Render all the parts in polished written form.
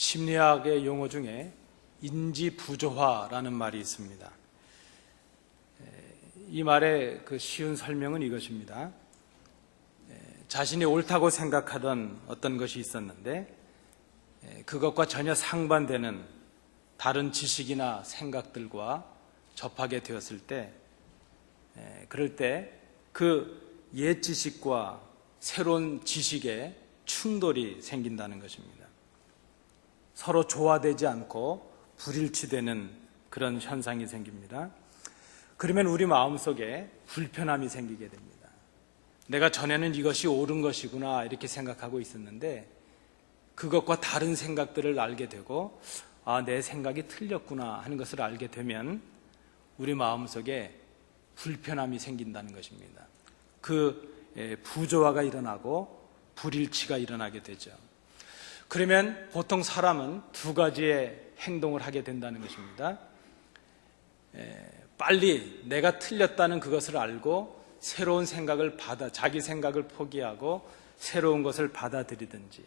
심리학의 용어 중에 인지부조화라는 말이 있습니다. 이 말의 그 쉬운 설명은 이것입니다. 자신이 옳다고 생각하던 어떤 것이 있었는데 그것과 전혀 상반되는 다른 지식이나 생각들과 접하게 되었을 때, 그럴 때 그 옛 지식과 새로운 지식에 충돌이 생긴다는 것입니다. 서로 조화되지 않고 불일치되는 그런 현상이 생깁니다. 그러면 우리 마음속에 불편함이 생기게 됩니다. 내가 전에는 이것이 옳은 것이구나 이렇게 생각하고 있었는데 그것과 다른 생각들을 알게 되고 내 생각이 틀렸구나 하는 것을 알게 되면 우리 마음속에 불편함이 생긴다는 것입니다. 그 부조화가 일어나고 불일치가 일어나게 되죠. 그러면 보통 사람은 두 가지의 행동을 하게 된다는 것입니다. 빨리 내가 틀렸다는 그것을 알고 새로운 생각을 자기 생각을 포기하고 새로운 것을 받아들이든지,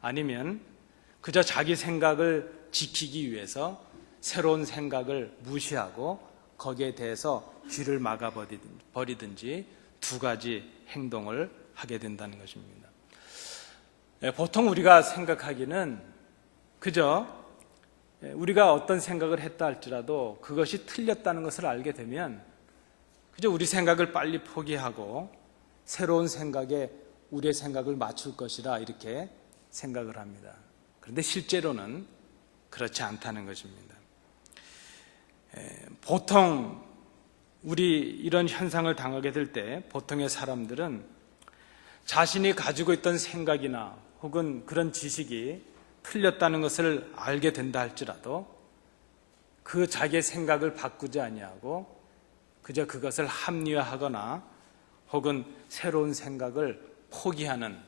아니면 그저 자기 생각을 지키기 위해서 새로운 생각을 무시하고 거기에 대해서 귀를 막아버리든지 두 가지 행동을 하게 된다는 것입니다. 보통 우리가 생각하기는 그저 우리가 어떤 생각을 했다 할지라도 그것이 틀렸다는 것을 알게 되면 그저 우리 생각을 빨리 포기하고 새로운 생각에 우리의 생각을 맞출 것이라 이렇게 생각을 합니다. 그런데 실제로는 그렇지 않다는 것입니다. 보통 우리 이런 현상을 당하게 될 때 보통의 사람들은 자신이 가지고 있던 생각이나 혹은 그런 지식이 틀렸다는 것을 알게 된다 할지라도 그 자기의 생각을 바꾸지 아니하고 그저 그것을 합리화하거나 혹은 새로운 생각을 포기하는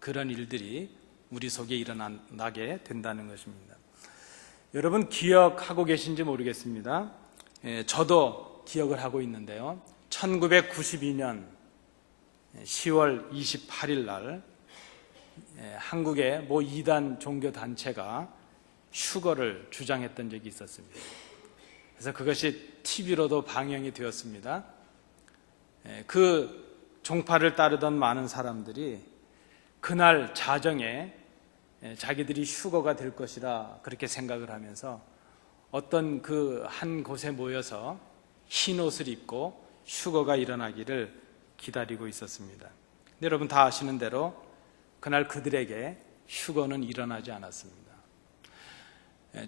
그런 일들이 우리 속에 일어나게 된다는 것입니다. 여러분 기억하고 계신지 모르겠습니다. 저도 기억을 하고 있는데요. 1992년 10월 28일 날 한국의 모 이단 종교단체가 휴거를 주장했던 적이 있었습니다. 그래서 그것이 TV로도 방영이 되었습니다. 그 종파를 따르던 많은 사람들이 그날 자정에 자기들이 휴거가 될 것이라 그렇게 생각을 하면서 어떤 그 한 곳에 모여서 흰 옷을 입고 휴거가 일어나기를 기다리고 있었습니다. 근데 여러분 다 아시는 대로 그날 그들에게 휴거는 일어나지 않았습니다.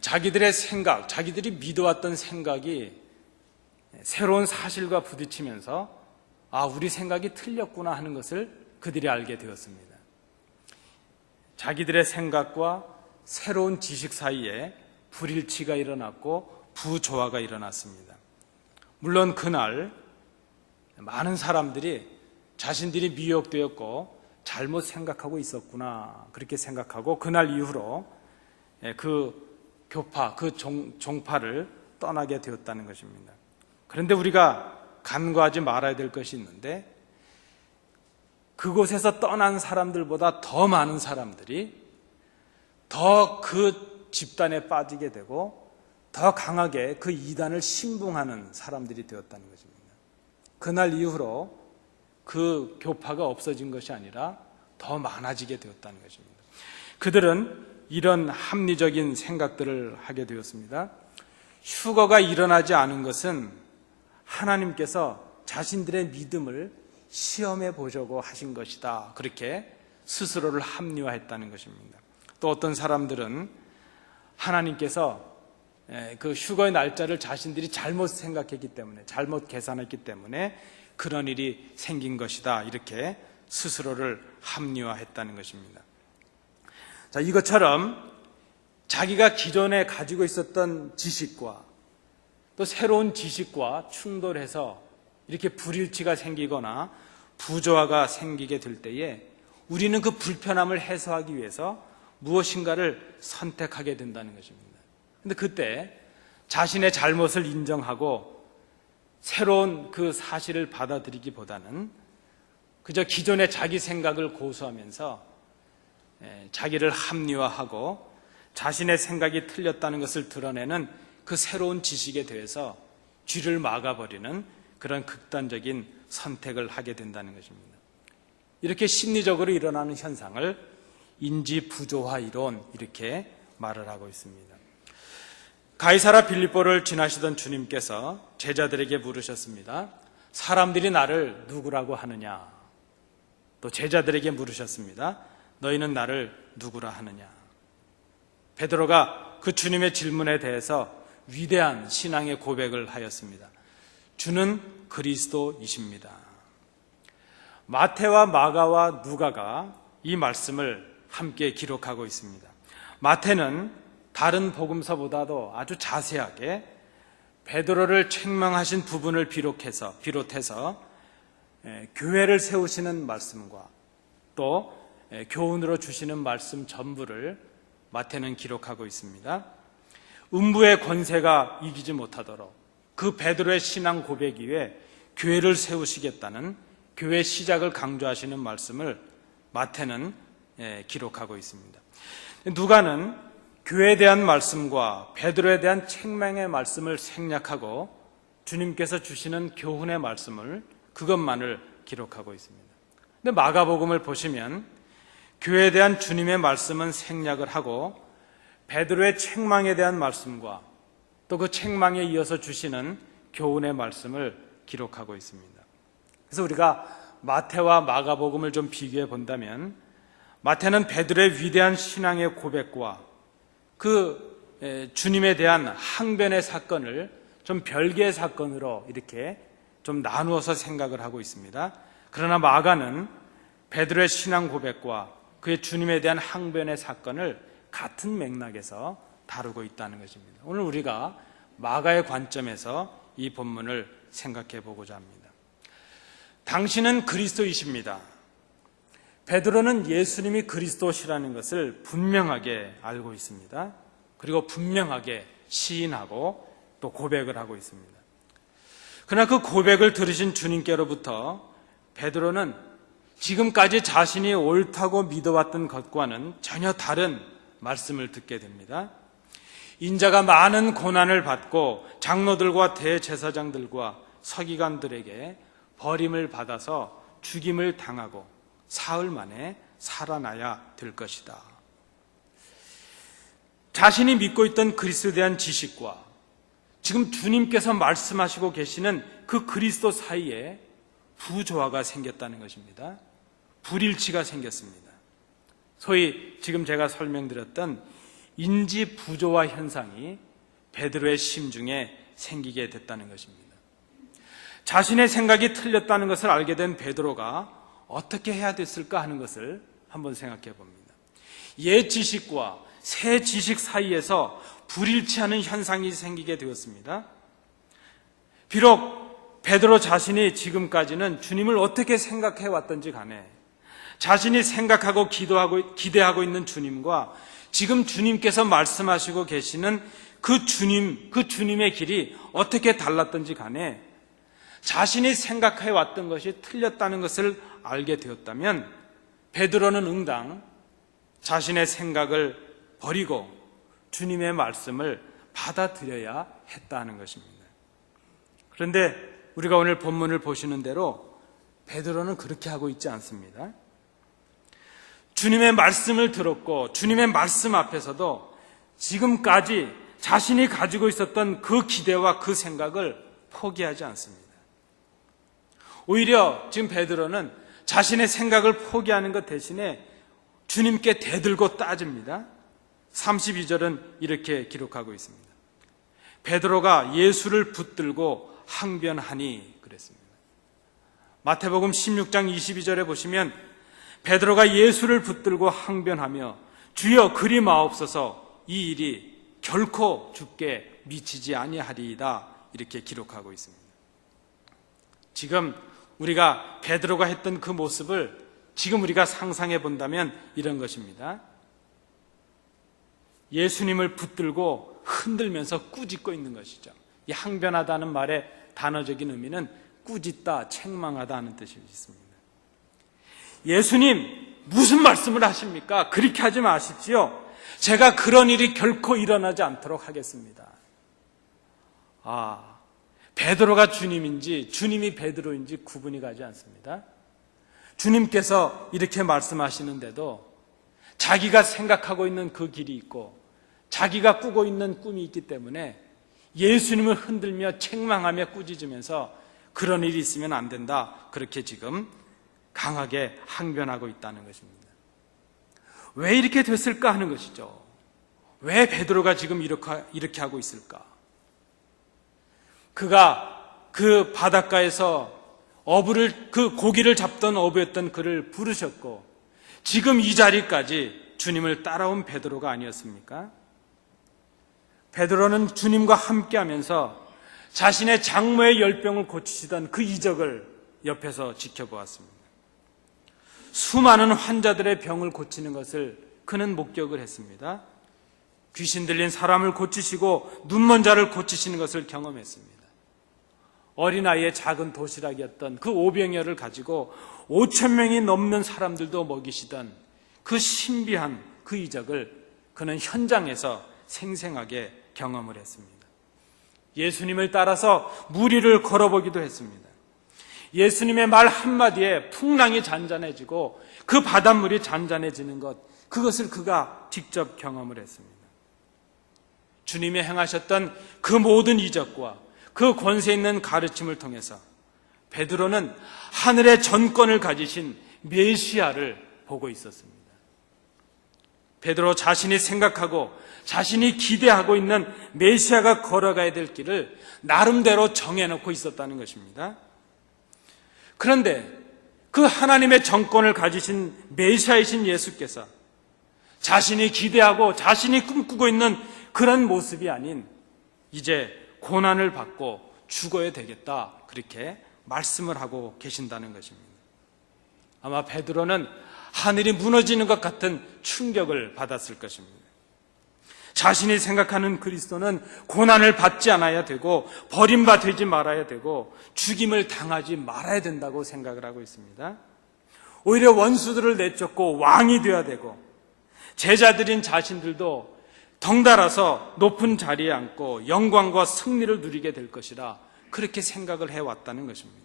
자기들의 생각, 자기들이 믿어왔던 생각이 새로운 사실과 부딪히면서 우리 생각이 틀렸구나 하는 것을 그들이 알게 되었습니다. 자기들의 생각과 새로운 지식 사이에 불일치가 일어났고 부조화가 일어났습니다. 물론 그날 많은 사람들이 자신들이 미혹되었고 잘못 생각하고 있었구나 그렇게 생각하고 그날 이후로 그 교파, 그 종파를 떠나게 되었다는 것입니다. 그런데 우리가 간과하지 말아야 될 것이 있는데 그곳에서 떠난 사람들보다 더 많은 사람들이 더 그 집단에 빠지게 되고 더 강하게 그 이단을 신봉하는 사람들이 되었다는 것입니다. 그날 이후로 그 교파가 없어진 것이 아니라 더 많아지게 되었다는 것입니다. 그들은 이런 합리적인 생각들을 하게 되었습니다. 휴거가 일어나지 않은 것은 하나님께서 자신들의 믿음을 시험해 보려고 하신 것이다. 그렇게 스스로를 합리화했다는 것입니다. 또 어떤 사람들은 하나님께서 그 휴거의 날짜를 자신들이 잘못 생각했기 때문에, 잘못 계산했기 때문에 그런 일이 생긴 것이다. 이렇게 스스로를 합리화했다는 것입니다. 자, 이것처럼 자기가 기존에 가지고 있었던 지식과 또 새로운 지식과 충돌해서 이렇게 불일치가 생기거나 부조화가 생기게 될 때에 우리는 그 불편함을 해소하기 위해서 무엇인가를 선택하게 된다는 것입니다. 그런데 그때 자신의 잘못을 인정하고 새로운 그 사실을 받아들이기보다는 그저 기존의 자기 생각을 고수하면서 자기를 합리화하고 자신의 생각이 틀렸다는 것을 드러내는 그 새로운 지식에 대해서 귀를 막아버리는 그런 극단적인 선택을 하게 된다는 것입니다. 이렇게 심리적으로 일어나는 현상을 인지 부조화 이론 이렇게 말을 하고 있습니다. 가이사라 빌립보를 지나시던 주님께서 제자들에게 물으셨습니다. 사람들이 나를 누구라고 하느냐? 또 제자들에게 물으셨습니다. 너희는 나를 누구라 하느냐? 베드로가 그 주님의 질문에 대해서 위대한 신앙의 고백을 하였습니다. 주는 그리스도이십니다. 마태와 마가와 누가가 이 말씀을 함께 기록하고 있습니다. 마태는 다른 복음서보다도 아주 자세하게 베드로를 책망하신 부분을 비롯해서 교회를 세우시는 말씀과 또 교훈으로 주시는 말씀 전부를 마태는 기록하고 있습니다. 음부의 권세가 이기지 못하도록 그 베드로의 신앙 고백 위에 교회를 세우시겠다는 교회 시작을 강조하시는 말씀을 마태는 기록하고 있습니다. 누가는 교회에 대한 말씀과 베드로에 대한 책망의 말씀을 생략하고 주님께서 주시는 교훈의 말씀을 그것만을 기록하고 있습니다. 근데 마가복음을 보시면 교회에 대한 주님의 말씀은 생략을 하고 베드로의 책망에 대한 말씀과 또 그 책망에 이어서 주시는 교훈의 말씀을 기록하고 있습니다. 그래서 우리가 마태와 마가복음을 좀 비교해 본다면 마태는 베드로의 위대한 신앙의 고백과 그 주님에 대한 항변의 사건을 좀 별개의 사건으로 이렇게 좀 나누어서 생각을 하고 있습니다. 그러나 마가는 베드로의 신앙 고백과 그의 주님에 대한 항변의 사건을 같은 맥락에서 다루고 있다는 것입니다. 오늘 우리가 마가의 관점에서 이 본문을 생각해 보고자 합니다. 당신은 그리스도이십니다. 베드로는 예수님이 그리스도시라는 것을 분명하게 알고 있습니다. 그리고 분명하게 시인하고 또 고백을 하고 있습니다. 그러나 그 고백을 들으신 주님께로부터 베드로는 지금까지 자신이 옳다고 믿어왔던 것과는 전혀 다른 말씀을 듣게 됩니다. 인자가 많은 고난을 받고 장로들과 대제사장들과 서기관들에게 버림을 받아서 죽임을 당하고 사흘 만에 살아나야 될 것이다. 자신이 믿고 있던 그리스도에 대한 지식과 지금 주님께서 말씀하시고 계시는 그 그리스도 사이에 부조화가 생겼다는 것입니다. 불일치가 생겼습니다. 소위 지금 제가 설명드렸던 인지 부조화 현상이 베드로의 심중에 생기게 됐다는 것입니다. 자신의 생각이 틀렸다는 것을 알게 된 베드로가 어떻게 해야 됐을까 하는 것을 한번 생각해 봅니다. 옛 지식과 새 지식 사이에서 불일치하는 현상이 생기게 되었습니다. 비록 베드로 자신이 지금까지는 주님을 어떻게 생각해 왔던지 간에 자신이 생각하고 기대하고 있는 주님과 지금 주님께서 말씀하시고 계시는 그 주님의 길이 어떻게 달랐던지 간에 자신이 생각해 왔던 것이 틀렸다는 것을 알게 되었다면 베드로는 응당 자신의 생각을 버리고 주님의 말씀을 받아들여야 했다는 것입니다. 그런데 우리가 오늘 본문을 보시는 대로 베드로는 그렇게 하고 있지 않습니다. 주님의 말씀을 들었고 주님의 말씀 앞에서도 지금까지 자신이 가지고 있었던 그 기대와 그 생각을 포기하지 않습니다. 오히려 지금 베드로는 자신의 생각을 포기하는 것 대신에 주님께 대들고 따집니다. 32절은 이렇게 기록하고 있습니다. 베드로가 예수를 붙들고 항변하니 그랬습니다. 마태복음 16장 22절에 보시면 베드로가 예수를 붙들고 항변하며 주여 그리 마옵소서 이 일이 결코 주께 미치지 아니하리이다 이렇게 기록하고 있습니다. 지금 우리가 베드로가 했던 그 모습을 지금 우리가 상상해 본다면 이런 것입니다. 예수님을 붙들고 흔들면서 꾸짖고 있는 것이죠. 이 항변하다는 말의 단어적인 의미는 꾸짖다, 책망하다 하는 뜻이 있습니다. 예수님 무슨 말씀을 하십니까? 그렇게 하지 마십시오. 제가 그런 일이 결코 일어나지 않도록 하겠습니다. 베드로가 주님인지 주님이 베드로인지 구분이 가지 않습니다. 주님께서 이렇게 말씀하시는데도 자기가 생각하고 있는 그 길이 있고 자기가 꾸고 있는 꿈이 있기 때문에 예수님을 흔들며 책망하며 꾸짖으면서 그런 일이 있으면 안 된다, 그렇게 지금 강하게 항변하고 있다는 것입니다. 왜 이렇게 됐을까 하는 것이죠. 왜 베드로가 지금 이렇게 하고 있을까? 그가 그 바닷가에서 그 고기를 잡던 어부였던 그를 부르셨고 지금 이 자리까지 주님을 따라온 베드로가 아니었습니까? 베드로는 주님과 함께하면서 자신의 장모의 열병을 고치시던 그 이적을 옆에서 지켜보았습니다. 수많은 환자들의 병을 고치는 것을 그는 목격을 했습니다. 귀신 들린 사람을 고치시고 눈먼 자를 고치시는 것을 경험했습니다. 어린아이의 작은 도시락이었던 그 오병이어를 가지고 5,000명이 넘는 사람들도 먹이시던 그 신비한 그 이적을 그는 현장에서 생생하게 경험을 했습니다. 예수님을 따라서 무리를 걸어보기도 했습니다. 예수님의 말 한마디에 풍랑이 잔잔해지고 그 바닷물이 잔잔해지는 것, 그것을 그가 직접 경험을 했습니다. 주님이 행하셨던 그 모든 이적과 그 권세 있는 가르침을 통해서 베드로는 하늘의 전권을 가지신 메시아를 보고 있었습니다. 베드로 자신이 생각하고 자신이 기대하고 있는 메시아가 걸어가야 될 길을 나름대로 정해놓고 있었다는 것입니다. 그런데 그 하나님의 정권을 가지신 메시아이신 예수께서 자신이 기대하고 자신이 꿈꾸고 있는 그런 모습이 아닌 이제 고난을 받고 죽어야 되겠다, 그렇게 말씀을 하고 계신다는 것입니다. 아마 베드로는 하늘이 무너지는 것 같은 충격을 받았을 것입니다. 자신이 생각하는 그리스도는 고난을 받지 않아야 되고 버림받지 말아야 되고 죽임을 당하지 말아야 된다고 생각을 하고 있습니다. 오히려 원수들을 내쫓고 왕이 되어야 되고 제자들인 자신들도 덩달아서 높은 자리에 앉고 영광과 승리를 누리게 될 것이라 그렇게 생각을 해왔다는 것입니다.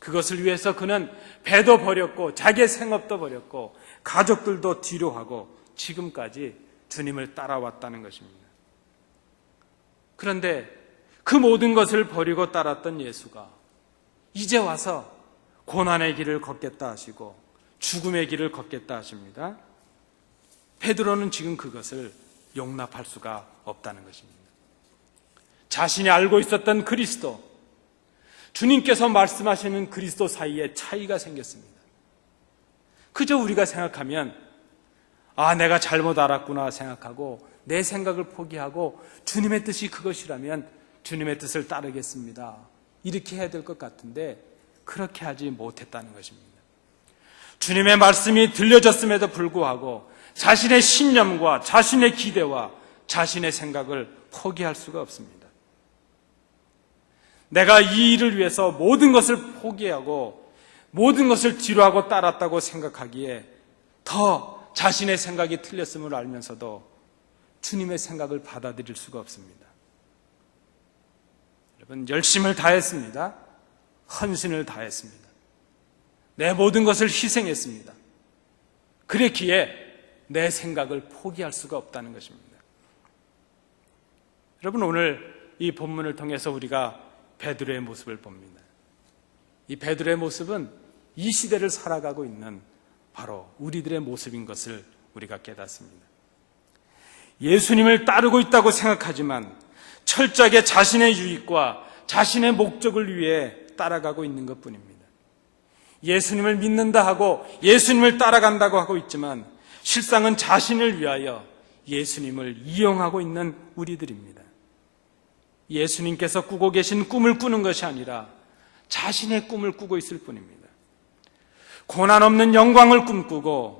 그것을 위해서 그는 배도 버렸고 자기의 생업도 버렸고 가족들도 뒤로 하고 지금까지 주님을 따라왔다는 것입니다. 그런데 그 모든 것을 버리고 따랐던 예수가 이제 와서 고난의 길을 걷겠다 하시고 죽음의 길을 걷겠다 하십니다. 베드로는 지금 그것을 용납할 수가 없다는 것입니다. 자신이 알고 있었던 그리스도, 주님께서 말씀하시는 그리스도 사이에 차이가 생겼습니다. 그저 우리가 생각하면 내가 잘못 알았구나 생각하고 내 생각을 포기하고 주님의 뜻이 그것이라면 주님의 뜻을 따르겠습니다, 이렇게 해야 될 것 같은데 그렇게 하지 못했다는 것입니다. 주님의 말씀이 들려졌음에도 불구하고 자신의 신념과 자신의 기대와 자신의 생각을 포기할 수가 없습니다. 내가 이 일을 위해서 모든 것을 포기하고 모든 것을 뒤로하고 따랐다고 생각하기에 더 자신의 생각이 틀렸음을 알면서도 주님의 생각을 받아들일 수가 없습니다. 여러분, 열심을 다했습니다. 헌신을 다했습니다. 내 모든 것을 희생했습니다. 그랬기에 내 생각을 포기할 수가 없다는 것입니다. 여러분, 오늘 이 본문을 통해서 우리가 베드로의 모습을 봅니다. 이 베드로의 모습은 이 시대를 살아가고 있는 바로 우리들의 모습인 것을 우리가 깨닫습니다. 예수님을 따르고 있다고 생각하지만 철저하게 자신의 유익과 자신의 목적을 위해 따라가고 있는 것뿐입니다. 예수님을 믿는다 하고 예수님을 따라간다고 하고 있지만 실상은 자신을 위하여 예수님을 이용하고 있는 우리들입니다. 예수님께서 꾸고 계신 꿈을 꾸는 것이 아니라 자신의 꿈을 꾸고 있을 뿐입니다. 고난 없는 영광을 꿈꾸고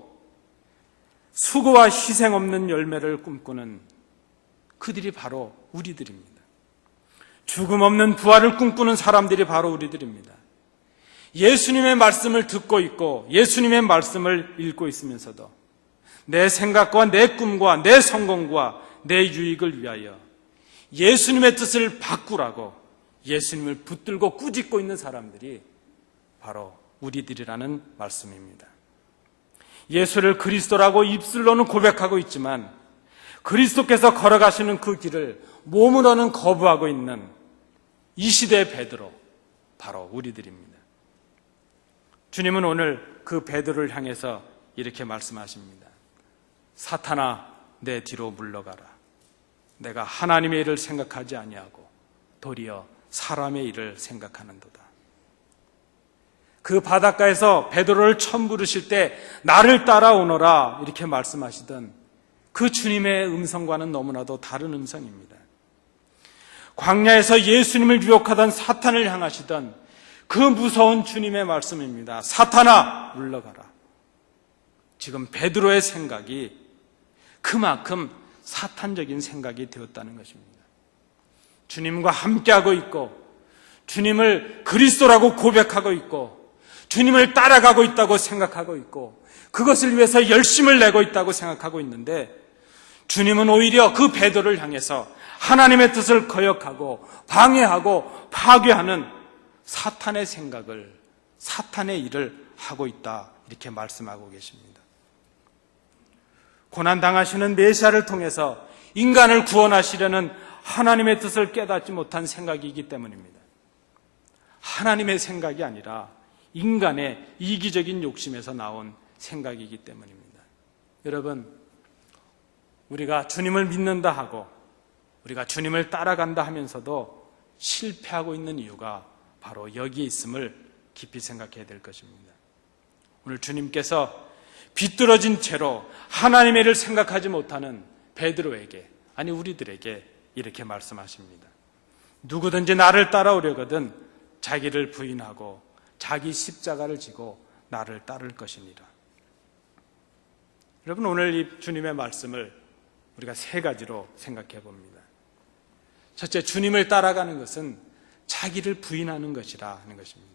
수고와 희생 없는 열매를 꿈꾸는 그들이 바로 우리들입니다. 죽음 없는 부활을 꿈꾸는 사람들이 바로 우리들입니다. 예수님의 말씀을 듣고 있고 예수님의 말씀을 읽고 있으면서도 내 생각과 내 꿈과 내 성공과 내 유익을 위하여 예수님의 뜻을 바꾸라고 예수님을 붙들고 꾸짖고 있는 사람들이 바로 우리들이라는 말씀입니다. 예수를 그리스도라고 입술로는 고백하고 있지만 그리스도께서 걸어가시는 그 길을 몸으로는 거부하고 있는 이 시대의 베드로, 바로 우리들입니다. 주님은 오늘 그 베드로를 향해서 이렇게 말씀하십니다. 사탄아, 내 뒤로 물러가라. 내가 하나님의 일을 생각하지 아니하고 도리어 사람의 일을 생각하는도다. 그 바닷가에서 베드로를 처음 부르실 때 나를 따라오너라 이렇게 말씀하시던 그 주님의 음성과는 너무나도 다른 음성입니다. 광야에서 예수님을 유혹하던 사탄을 향하시던 그 무서운 주님의 말씀입니다. 사탄아, 물러가라. 지금 베드로의 생각이 그만큼 사탄적인 생각이 되었다는 것입니다. 주님과 함께하고 있고 주님을 그리스도라고 고백하고 있고 주님을 따라가고 있다고 생각하고 있고 그것을 위해서 열심을 내고 있다고 생각하고 있는데 주님은 오히려 그 베드로를 향해서 하나님의 뜻을 거역하고 방해하고 파괴하는 사탄의 생각을, 사탄의 일을 하고 있다 이렇게 말씀하고 계십니다. 고난당하시는 메시아를 통해서 인간을 구원하시려는 하나님의 뜻을 깨닫지 못한 생각이기 때문입니다. 하나님의 생각이 아니라 인간의 이기적인 욕심에서 나온 생각이기 때문입니다. 여러분, 우리가 주님을 믿는다 하고 우리가 주님을 따라간다 하면서도 실패하고 있는 이유가 바로 여기에 있음을 깊이 생각해야 될 것입니다. 오늘 주님께서 비뚤어진 채로 하나님의 일을 생각하지 못하는 베드로에게, 아니 우리들에게 이렇게 말씀하십니다. 누구든지 나를 따라오려거든 자기를 부인하고 자기 십자가를 지고 나를 따를 것이니라. 여러분, 오늘 이 주님의 말씀을 우리가 세 가지로 생각해 봅니다. 첫째, 주님을 따라가는 것은 자기를 부인하는 것이라 하는 것입니다.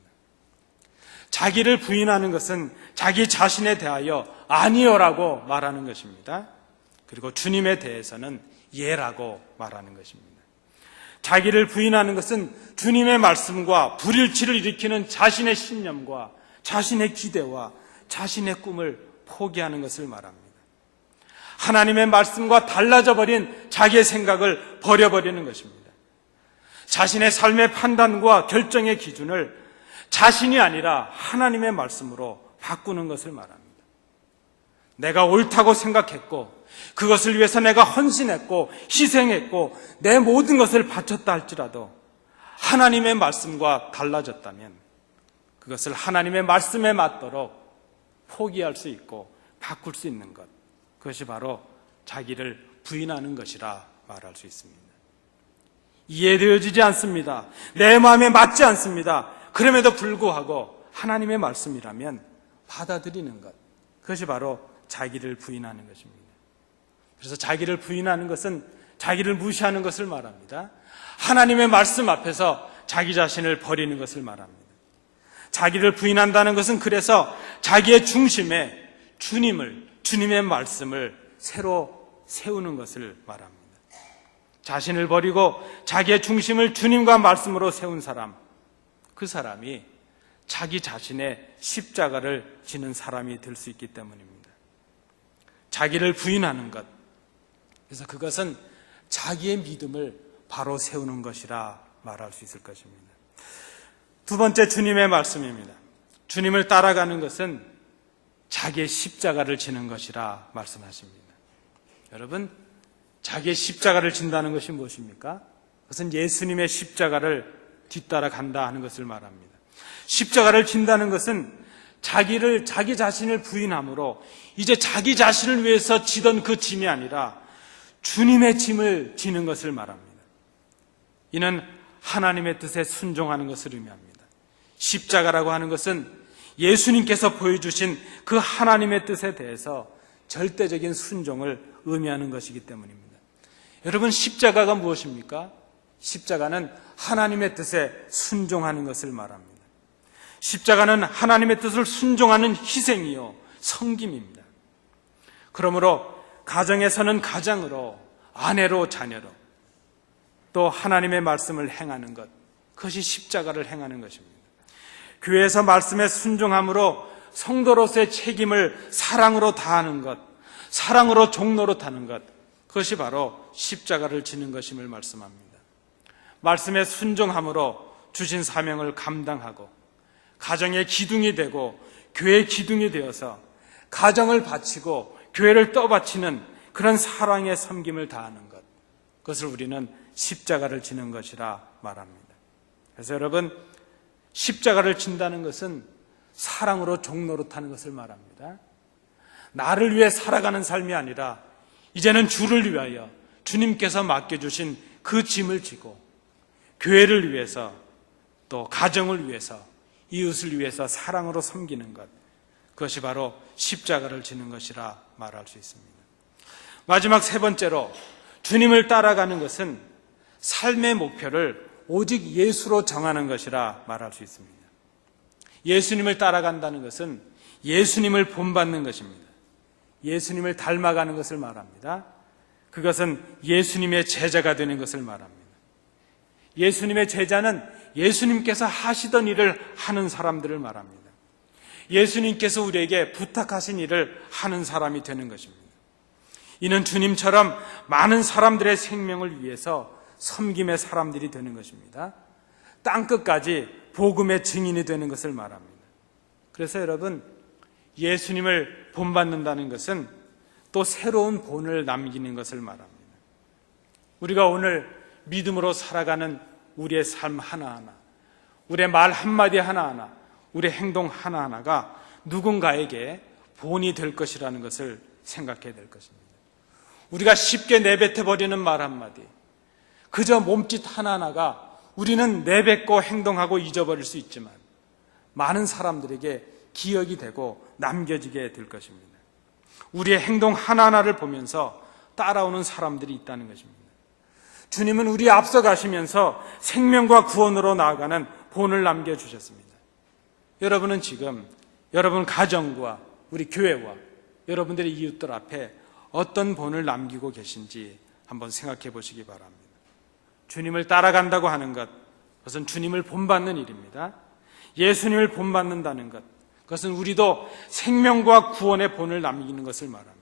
자기를 부인하는 것은 자기 자신에 대하여 아니요라고 말하는 것입니다. 그리고 주님에 대해서는 예라고 말하는 것입니다. 자기를 부인하는 것은 주님의 말씀과 불일치를 일으키는 자신의 신념과 자신의 기대와 자신의 꿈을 포기하는 것을 말합니다. 하나님의 말씀과 달라져 버린 자기의 생각을 버려버리는 것입니다. 자신의 삶의 판단과 결정의 기준을 자신이 아니라 하나님의 말씀으로 바꾸는 것을 말합니다. 내가 옳다고 생각했고 그것을 위해서 내가 헌신했고 희생했고 내 모든 것을 바쳤다 할지라도 하나님의 말씀과 달라졌다면 그것을 하나님의 말씀에 맞도록 포기할 수 있고 바꿀 수 있는 것, 그것이 바로 자기를 부인하는 것이라 말할 수 있습니다. 이해되어지지 않습니다. 내 마음에 맞지 않습니다. 그럼에도 불구하고 하나님의 말씀이라면 받아들이는 것, 그것이 바로 자기를 부인하는 것입니다. 그래서 자기를 부인하는 것은 자기를 무시하는 것을 말합니다. 하나님의 말씀 앞에서 자기 자신을 버리는 것을 말합니다. 자기를 부인한다는 것은 그래서 자기의 중심에 주님의 말씀을 새로 세우는 것을 말합니다. 자신을 버리고 자기의 중심을 주님과 말씀으로 세운 사람, 그 사람이 자기 자신의 십자가를 지는 사람이 될 수 있기 때문입니다. 자기를 부인하는 것, 그래서 그것은 자기의 믿음을 바로 세우는 것이라 말할 수 있을 것입니다. 두 번째, 주님의 말씀입니다. 주님을 따라가는 것은 자기의 십자가를 지는 것이라 말씀하십니다. 여러분, 자기의 십자가를 진다는 것이 무엇입니까? 그것은 예수님의 십자가를 뒤따라 간다 하는 것을 말합니다. 십자가를 진다는 것은 자기 자신을 부인함으로 이제 자기 자신을 위해서 지던 그 짐이 아니라 주님의 짐을 지는 것을 말합니다. 이는 하나님의 뜻에 순종하는 것을 의미합니다. 십자가라고 하는 것은 예수님께서 보여주신 그 하나님의 뜻에 대해서 절대적인 순종을 의미하는 것이기 때문입니다. 여러분, 십자가가 무엇입니까? 십자가는 하나님의 뜻에 순종하는 것을 말합니다. 십자가는 하나님의 뜻을 순종하는 희생이요, 섬김입니다. 그러므로 가정에서는 가장으로, 아내로 자녀로, 또 하나님의 말씀을 행하는 것, 그것이 십자가를 행하는 것입니다. 교회에서 말씀에 순종함으로 성도로서의 책임을 사랑으로 다하는 것, 사랑으로 종로로 타는 것, 그것이 바로 십자가를 지는 것임을 말씀합니다. 말씀에 순종함으로 주신 사명을 감당하고 가정의 기둥이 되고 교회의 기둥이 되어서 가정을 바치고 교회를 떠받치는 그런 사랑의 섬김을 다하는 것, 그것을 우리는 십자가를 지는 것이라 말합니다. 그래서 여러분, 십자가를 진다는 것은 사랑으로 종로로 타는 것을 말합니다. 나를 위해 살아가는 삶이 아니라 이제는 주를 위하여 주님께서 맡겨주신 그 짐을 지고 교회를 위해서 또 가정을 위해서 이웃을 위해서 사랑으로 섬기는 것, 그것이 바로 십자가를 지는 것이라 말할 수 있습니다. 마지막 세 번째로 주님을 따라가는 것은 삶의 목표를 오직 예수로 정하는 것이라 말할 수 있습니다. 예수님을 따라간다는 것은 예수님을 본받는 것입니다. 예수님을 닮아가는 것을 말합니다. 그것은 예수님의 제자가 되는 것을 말합니다. 예수님의 제자는 예수님께서 하시던 일을 하는 사람들을 말합니다. 예수님께서 우리에게 부탁하신 일을 하는 사람이 되는 것입니다. 이는 주님처럼 많은 사람들의 생명을 위해서 섬김의 사람들이 되는 것입니다. 땅끝까지 복음의 증인이 되는 것을 말합니다. 그래서 여러분, 예수님을 본받는다는 것은 또 새로운 본을 남기는 것을 말합니다. 우리가 오늘 믿음으로 살아가는 우리의 삶 하나하나, 우리의 말 한마디 하나하나, 우리의 행동 하나하나가 누군가에게 본이 될 것이라는 것을 생각해야 될 것입니다. 우리가 쉽게 내뱉어버리는 말 한마디, 그저 몸짓 하나하나가 우리는 내뱉고 행동하고 잊어버릴 수 있지만 많은 사람들에게 기억이 되고 남겨지게 될 것입니다. 우리의 행동 하나하나를 보면서 따라오는 사람들이 있다는 것입니다. 주님은 우리 앞서 가시면서 생명과 구원으로 나아가는 본을 남겨주셨습니다. 여러분은 지금 여러분 가정과 우리 교회와 여러분들의 이웃들 앞에 어떤 본을 남기고 계신지 한번 생각해 보시기 바랍니다. 주님을 따라간다고 하는 것, 그것은 주님을 본받는 일입니다. 예수님을 본받는다는 것, 그것은 우리도 생명과 구원의 본을 남기는 것을 말합니다.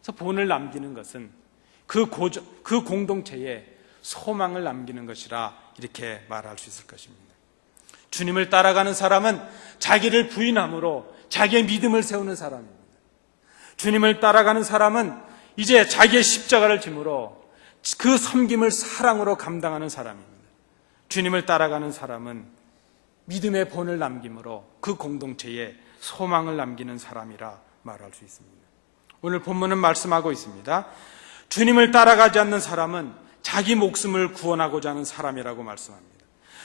그래서 본을 남기는 것은 그 공동체에 소망을 남기는 것이라 이렇게 말할 수 있을 것입니다. 주님을 따라가는 사람은 자기를 부인함으로 자기의 믿음을 세우는 사람입니다. 주님을 따라가는 사람은 이제 자기의 십자가를 짐으로 그 섬김을 사랑으로 감당하는 사람입니다. 주님을 따라가는 사람은 믿음의 본을 남김으로 그 공동체에 소망을 남기는 사람이라 말할 수 있습니다. 오늘 본문은 말씀하고 있습니다. 주님을 따라가지 않는 사람은 자기 목숨을 구원하고자 하는 사람이라고 말씀합니다.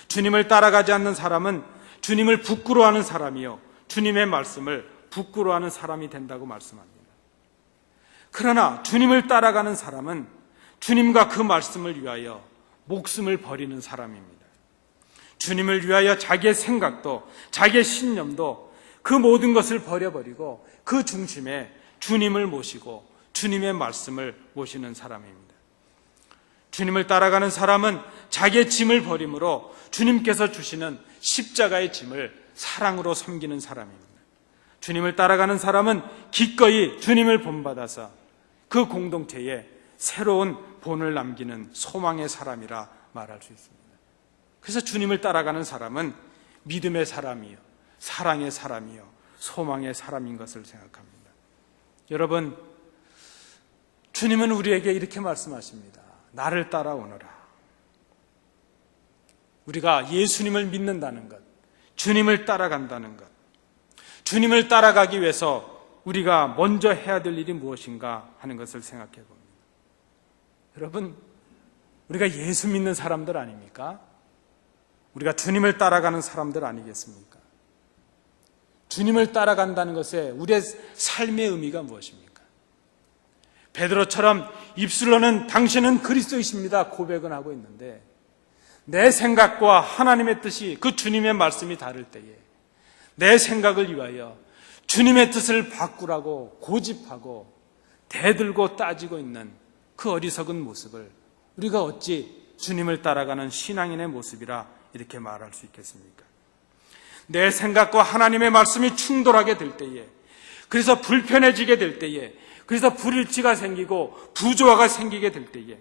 주님을 따라가지 않는 사람은 주님을 부끄러워하는 사람이요, 주님의 말씀을 부끄러워하는 사람이 된다고 말씀합니다. 그러나 주님을 따라가는 사람은 주님과 그 말씀을 위하여 목숨을 버리는 사람입니다. 주님을 위하여 자기의 생각도 자기의 신념도 그 모든 것을 버려버리고 그 중심에 주님을 모시고 주님의 말씀을 모시는 사람입니다. 주님을 따라가는 사람은 자기의 짐을 버림으로 주님께서 주시는 십자가의 짐을 사랑으로 섬기는 사람입니다. 주님을 따라가는 사람은 기꺼이 주님을 본받아서 그 공동체에 새로운 본을 남기는 소망의 사람이라 말할 수 있습니다. 그래서 주님을 따라가는 사람은 믿음의 사람이요, 사랑의 사람이요, 소망의 사람인 것을 생각합니다. 여러분, 주님은 우리에게 이렇게 말씀하십니다. 나를 따라오너라. 우리가 예수님을 믿는다는 것, 주님을 따라간다는 것, 주님을 따라가기 위해서 우리가 먼저 해야 될 일이 무엇인가 하는 것을 생각해 봅니다. 여러분, 우리가 예수 믿는 사람들 아닙니까? 우리가 주님을 따라가는 사람들 아니겠습니까? 주님을 따라간다는 것에 우리의 삶의 의미가 무엇입니까? 베드로처럼 입술로는 당신은 그리스도이십니다 고백은 하고 있는데 내 생각과 하나님의 뜻이, 그 주님의 말씀이 다를 때에 내 생각을 위하여 주님의 뜻을 바꾸라고 고집하고 대들고 따지고 있는 그 어리석은 모습을 우리가 어찌 주님을 따라가는 신앙인의 모습이라 이렇게 말할 수 있겠습니까? 내 생각과 하나님의 말씀이 충돌하게 될 때에, 그래서 불편해지게 될 때에, 그래서 불일치가 생기고 부조화가 생기게 될 때에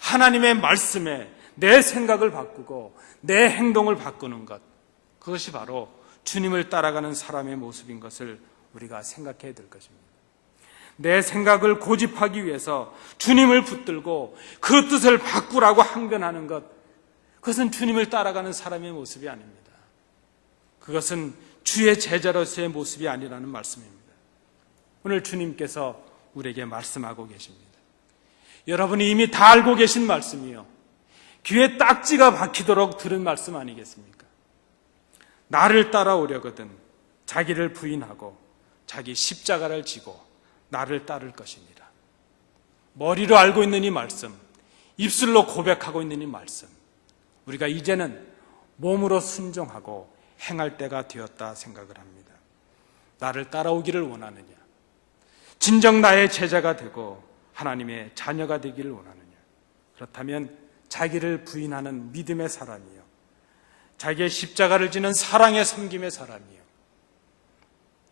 하나님의 말씀에 내 생각을 바꾸고 내 행동을 바꾸는 것, 그것이 바로 주님을 따라가는 사람의 모습인 것을 우리가 생각해야 될 것입니다. 내 생각을 고집하기 위해서 주님을 붙들고 그 뜻을 바꾸라고 항변하는 것, 그것은 주님을 따라가는 사람의 모습이 아닙니다. 그것은 주의 제자로서의 모습이 아니라는 말씀입니다. 오늘 주님께서 우리에게 말씀하고 계십니다. 여러분이 이미 다 알고 계신 말씀이요, 귀에 딱지가 박히도록 들은 말씀 아니겠습니까? 나를 따라오려거든 자기를 부인하고 자기 십자가를 지고 나를 따를 것이니라. 머리로 알고 있는 이 말씀, 입술로 고백하고 있는 이 말씀, 우리가 이제는 몸으로 순종하고 행할 때가 되었다 생각을 합니다. 나를 따라오기를 원하느냐? 진정 나의 제자가 되고 하나님의 자녀가 되기를 원하느냐? 그렇다면 자기를 부인하는 믿음의 사람이요, 자기의 십자가를 지는 사랑의 섬김의 사람이요,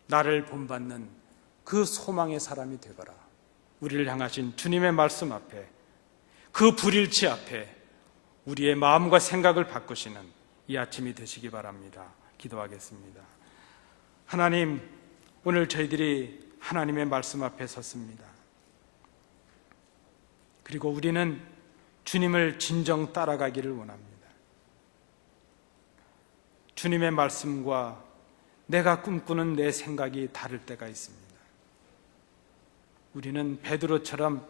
나를 본받는 그 소망의 사람이 되거라. 우리를 향하신 주님의 말씀 앞에, 그 불일치 앞에 우리의 마음과 생각을 바꾸시는 이 아침이 되시기 바랍니다. 기도하겠습니다. 하나님, 오늘 저희들이 하나님의 말씀 앞에 섰습니다. 그리고 우리는 주님을 진정 따라가기를 원합니다. 주님의 말씀과 내가 꿈꾸는 내 생각이 다를 때가 있습니다. 우리는 베드로처럼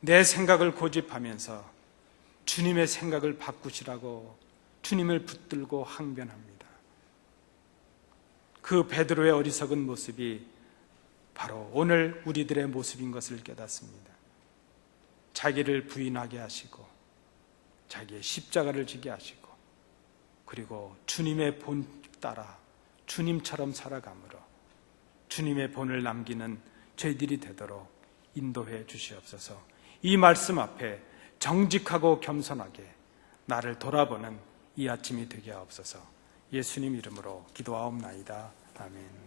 내 생각을 고집하면서 주님의 생각을 바꾸시라고 주님을 붙들고 항변합니다. 그 베드로의 어리석은 모습이 바로 오늘 우리들의 모습인 것을 깨닫습니다. 자기를 부인하게 하시고 자기의 십자가를 지게 하시고, 그리고 주님의 본 따라 주님처럼 살아감으로 주님의 본을 남기는 저희들이 되도록 인도해 주시옵소서. 이 말씀 앞에 정직하고 겸손하게 나를 돌아보는 이 아침이 되게 하옵소서. 예수님 이름으로 기도하옵나이다. 아멘.